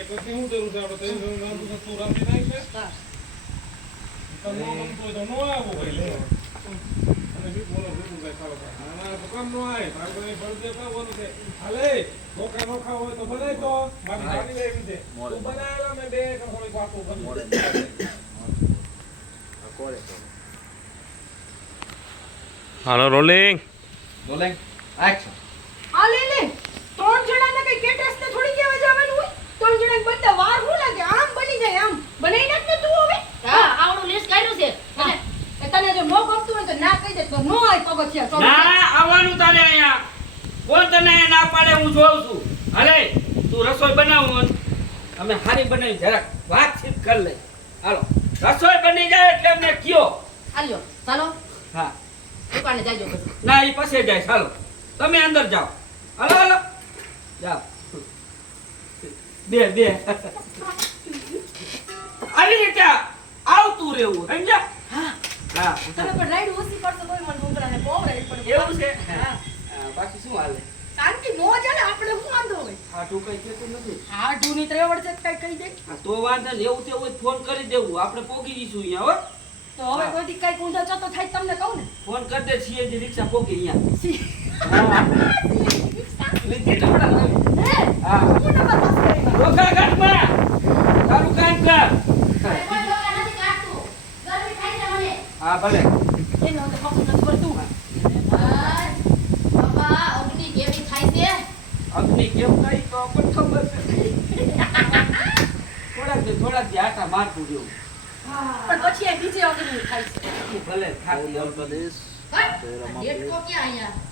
કે પછી હું જરૂર છે આપણે તઈ નામ તો તું રામજી નાઈ છે હા તો નો ગમતો હોય તો નો આવો ભાઈ અને બી બોલો ભાઈ ચાલો ના તો કામ નો આય ભાઈ ફરજે કાવવાનું છે હાલે ધોકા નો ખાવ હોય તો બનાય તો મારી ગાડી લેવી છે તું બનાવેલા મે બે થોડી વાતો કરી હાલો રોલિંગ રોલિંગ એક્શન આ લે લે ત્રણ જણાને કઈ કેટેસ ને થોડી કેવા જવાનું હોય ત્રણ જણાને બધા વાર હું લાગે આમ બની જાય આમ બનાઈ નાખ ને તું હવે હા આવડું લિસ્ટ કાઢ્યું છે હા. એ તને જો નો ગમતું હોય તો ના કહી દે તો નો આય પગથિયા ના આવવાનું તારે અહીંયા કોણ તને ના પાડે હું જોઉં છું હાલે તું રસોઈ બનાવું અમે હારી બનાવી જરાક વાતચીત કરી લે હાલો રસોઈ બની જાય એટલે અમને કયો આલ્યો ચાલો હા દુકાને જાજો પછી ના એ પછી જાય ચાલો તમે અંદર જાઓ હાલો હાલો જાઓ બે આવી રીતે આવતું રહેવું સમજ્યા હા હા તમે પણ રાઈડ ઓછી કરશો તોય મને ઘૂંઘરાને બહુ રાઈડ પડે એવું છે હા બાકી શું હાલે શાંતિ નો ચાલે આપણે શું વાંધો હોય આ તું કઈ કેતું નથી હા ઢૂની ત્રેવડ છે કઈ કહી દે હા, તો વાંધો ને એવું તેવું હોય તો ફોન કરી દેવું આપણે પોગી જઈશું અહીંયા હો તો હવે કોઈ દી કઈ ઊંધો ચતો થાય તો તમને કહું ને ફોન કરી દે સીએનજી રિક્ષા પોગી અહીંયા સી લીધી નંબર હે હા હું નંબર પાસ કરી દઉં. રોકા ઘાટમાં તારું કામ કર કોઈ લોકો નથી કાઢતું ગરમી થાય છે મને હા ભલે એને અંદર ફોકસ નથી પડતું બસ બાબા અગ્નિ કેવી થાય છે અગ્નિ કેમ કઈ તો પણ ખબર છે થોડાક દી આટા મારતું રહ્યું પણ પછી આ બીજે અગ્નિ થાય છે ઈ ભલે થાકી હા ડેટકો ક્યાં અહીંયા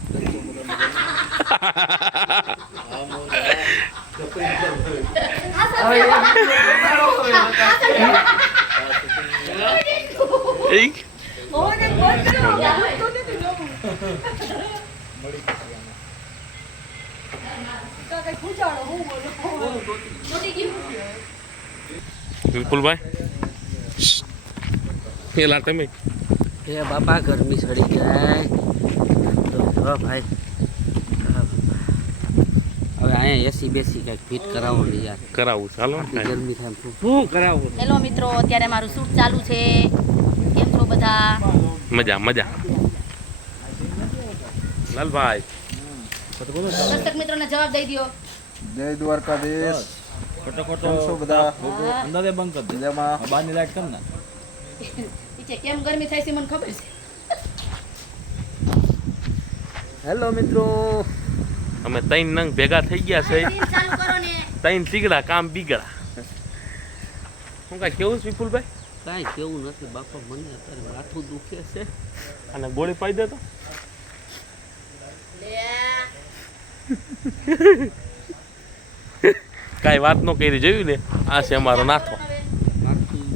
એક ઓને બોલ કરો તો નથી જોવું તો કઈ પૂછાડો હું બોલું મોટી ગયું વિપુલભાઈ પેલા તમે એ બાપા ગરમી ચડી જાય તો જો ભાઈ હવે અહીંયા એસી બેસી કઈક ફિટ કરાવો ને યાર કરાવું ચાલો આટલી ગરમી થાય શું કરાવવું હેલો મિત્રો અત્યારે મારું શૂટ ચાલુ છે કેમ છો બધા મજા લાલભાઈ દર્શક મિત્રોને જવાબ દઈ દો જય દ્વારકાધીશ કેમ છો બધા હા. મજામાં ઈ કે કેમ ગરમી થાય છે મને ખબર છે હેલો મિત્રો અમે ત્રણ નંગ ભેગા થઈ ગયા છે સીન ચાલુ કરો ને ત્રણ તીગડા કામ બીગડા હું કાંઈ કેવું છે વિપુલભાઈ કાંઈ કેવું નથી બાપા મને અત્યારે માથું દુખે છે અને ગોળી પાઈ દે તો લે કાંઈ વાત ન કરી જોયું ને આ છે અમારો નાથો માથું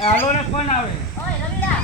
હાલો ને કોણ આવે ઓય રવિડા